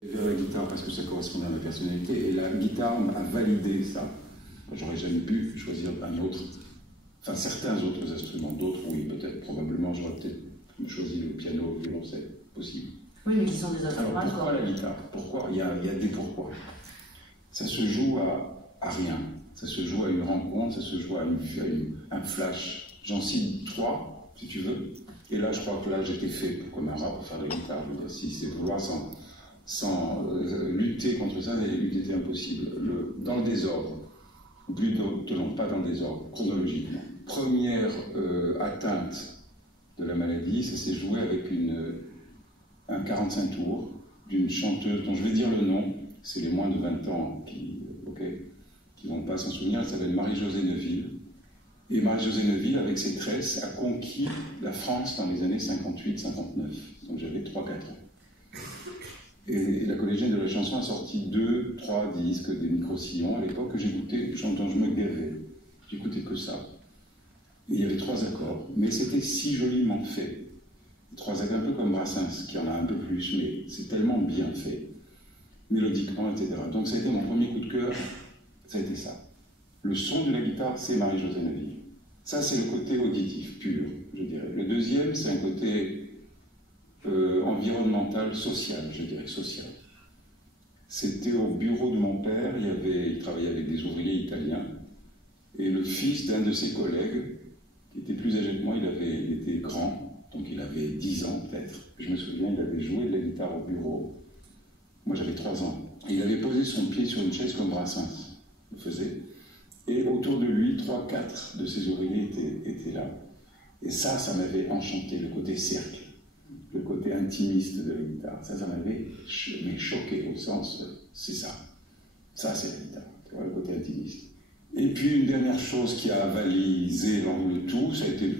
Vers la guitare parce que ça correspondait à ma personnalité et la guitare m'a validé ça. J'aurais jamais pu choisir un autre, enfin certains autres instruments, d'autres oui, peut-être, probablement j'aurais peut-être choisi le piano, le violoncelle, possible. Oui, mais qui sont des instruments. Alors pourquoi la guitare? Pourquoi? Il y a des pourquoi. Ça se joue à rien, ça se joue à une rencontre, ça se joue à un flash. J'en cite trois, si tu veux. Et là, je crois que là, j'étais fait pour Connemara pour faire de la guitare. Si c'est vouloir sans lutter contre ça, il eût été impossible. Dans le désordre, ou plutôt, non, pas dans le désordre, chronologiquement. Première atteinte de la maladie, ça s'est joué avec un 45 tours d'une chanteuse dont je vais dire le nom, c'est les moins de 20 ans qui vont pas s'en souvenir, elle s'appelle Marie-Josée Neuville. Et Marie-Josée Neuville, avec ses tresses, a conquis la France dans les années 58-59. Donc j'avais 3-4 ans. Et la collégienne de la chanson a sorti 2-3 disques, des micro-sillons à l'époque que j'écoutais, dont je me gavais. J'écoutais que ça. Et il y avait 3 accords, mais c'était si joliment fait. 3 accords, un peu comme Brassens, qui en a un peu plus, mais c'est tellement bien fait, mélodiquement, etc. Donc ça a été mon premier coup de cœur, ça a été ça. Le son de la guitare, c'est Marie-Josée Neuville. Ça, c'est le côté auditif pur, je dirais. Le deuxième, c'est un côté environnemental, social, je dirais, social. C'était au bureau de mon père, il travaillait avec des ouvriers italiens, et le fils d'un de ses collègues, qui était plus âgé que moi, il était grand, donc il avait 10 ans peut-être. Je me souviens, il avait joué de la guitare au bureau. Moi, j'avais 3 ans. Et il avait posé son pied sur une chaise comme Brassens le faisait. Et autour de lui, 3-4 de ses ouvriers étaient là. Et ça m'avait enchanté, le côté cercle, le côté intimiste de la guitare. Ça m'avait choqué au sens, c'est ça. Ça, c'est la guitare, tu vois, le côté intimiste. Et puis, une dernière chose qui a avalisé le tout, ça a été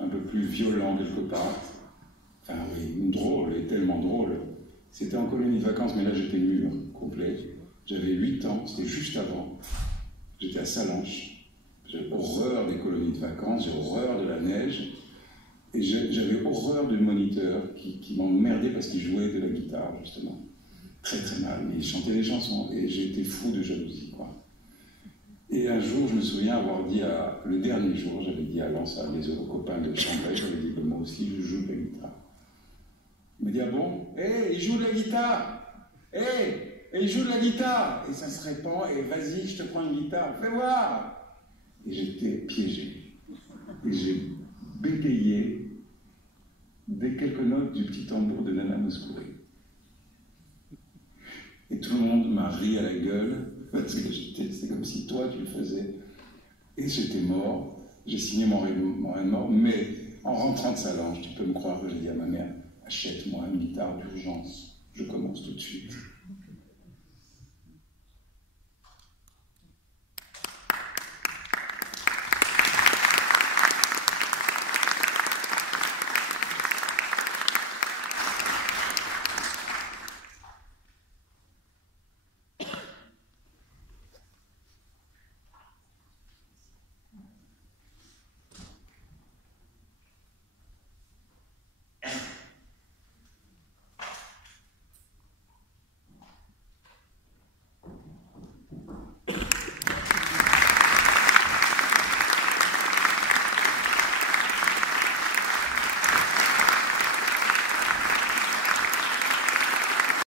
un peu plus violent quelque part. Enfin, oui, drôle, et tellement drôle. C'était en colonie de vacances, mais là, j'étais mûr, complet. J'avais 8 ans, c'était juste avant. J'étais à Salanches, j'avais horreur des colonies de vacances, j'ai horreur de la neige, et j'avais horreur du moniteur qui m'emmerdait parce qu'il jouait de la guitare, justement. Très très mal, mais il chantait des chansons, et j'ai été fou de jalousie, quoi. Et un jour, je me souviens avoir dit le dernier jour, j'avais dit à Lens, aux copains de Chambray, j'avais dit que moi aussi je joue de la guitare. Il me dit, ah bon? Hé, il joue de la guitare! Hé! Et il joue de la guitare, et ça se répand, et vas-y, je te prends une guitare, fais voir. Et j'étais piégé. Et j'ai bégayé des quelques notes du petit tambour de Nana Mouskouri. Et tout le monde m'a ri à la gueule, parce que c'est comme si toi tu le faisais. Et j'étais mort, j'ai signé mon rêve mort, mais en rentrant de Salanges, tu peux me croire que j'ai dit à ma mère, achète-moi une guitare d'urgence, je commence tout de suite.